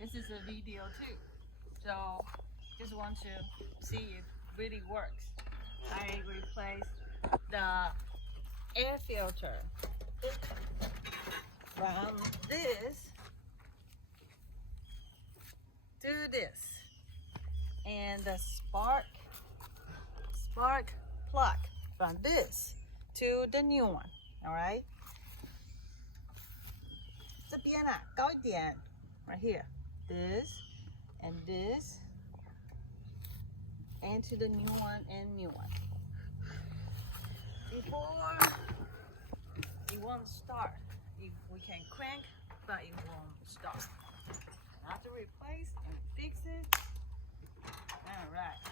This is a video too. So just want to see if it really works. I replaced the air filter from this to this, and the spark plug from this to the new one. All right. 这边啊，高一点 right here. This and this, and to the new one and new one. Before it won't start. We can crank, but it won't start. I have to replace and fix it. All right.